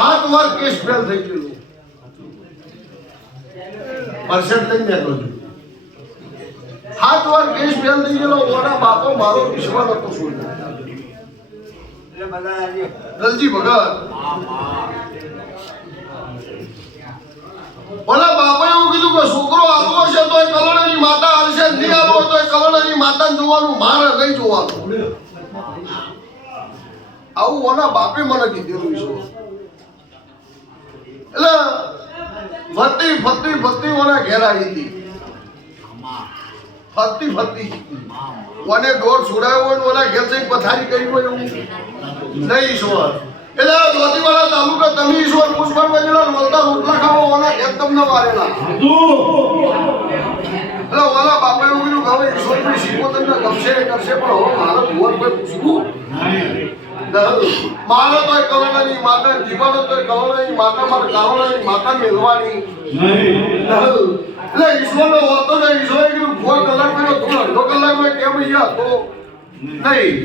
હાથ વાર case fail થઈ ગયેલું. પરસેન્ટ લઈને બેઠો છું. હાથ ફેલ થઈ ગયેલો ઓના બાપો મારો ઈશ્વર હતો શું દલજી ભગત. ભલે બાપા એવું કીધું કે છોકરો આવવો છે તો કલણની માતા હશે નહીં આવવો તો કલણની માતા જોવાનું મારે નહીં જોવાનું. આવું ઓના બાપે મને કીધેલું છે. એટલે ફરતી ફરતી ફરતી ઓના ઘેર આવી હતી. ફરતી ફરતી. ઓને ડોર છોડાયો હોય ને ઓના ઘેર જઈ પથારી કરી હોય એવું. નહીં ઈશ્વર. એટલે આ ધોતીવાળા તાલુકા તમે ઈશ્વર પુષ્પર બજેલા રોલતા રોટલા ખાવા ઓલા ઘેર તમને મારેલા એટલે ઓલા બાપા એવું કીધું કે હવે ઈશ્વર ભાઈ શીખો તમને ગમશે કરશે પણ હવે મારે ભુવન ભાઈ પૂછવું. મારો તો કવળાની માતા જીવાનો તો કવળાની માતા મારે કાવળાની માતા મેળવાની એટલે ઈશ્વરનો હોતો ને ઈશ્વરે કીધું ફોર કલાક મેં તું અડધો કલાક મેં કેમ અહીંયા હતો? નહીં.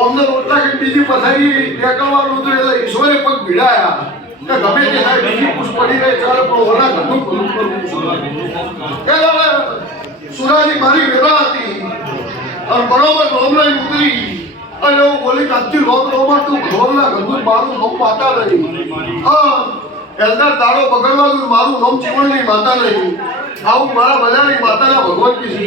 અમને રોજના કઈ બીજી પથારી ટેકવવાનું હતું એટલે ઈશ્વરે પગ ભીડાયા. કે ગમે તે થાય, બીજી પૂછ પડી રહે ચાલે પણ ઓલા ઘરનું ભલું કરવું કે સુરાજી મારી વેરા હતી. અને બરોબર રોમલાઈ ઉતરી. અને બોલી કે આજથી રોમ રોમાં તું ઢોલના ઘરનું મારું નોમ માતા નહીં હા, એલદાર તાળો બગડવાનું મારું નોમ ચીવણની માતા નહીં આવું મારા બધાની માતાના ભગવાન કી છે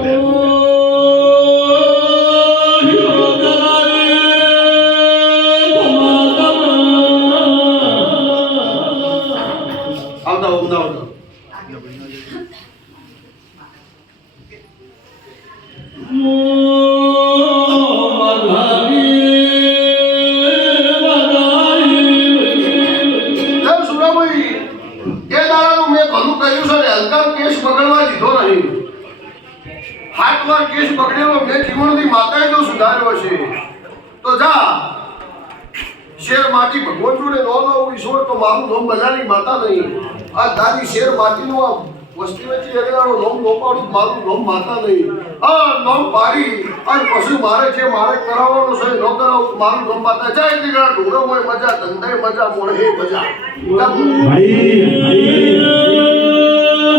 હાથમાં કેસ પકડેલો, મેં જીવનથી માતાએ જો સુધાર્યો છે. તો જા. શેર માટી ભગવાન જોડે લાવું ઈશ્વર, તો મારું નામ બજારની માતા નહીં. આ દાદી શેર માટીનું આ વસ્તી વચ્ચે એકલાનો લોમ લોપાડું મારું લોમ માતા નહીં આ લોમ પાડી અને પછી મારે જે મારે કરાવવાનું છે ન કરાવું મારું લોમ માતા જાય દીકરા ઢોરો હોય, મજા ધંધે મજા, મોડે મજા.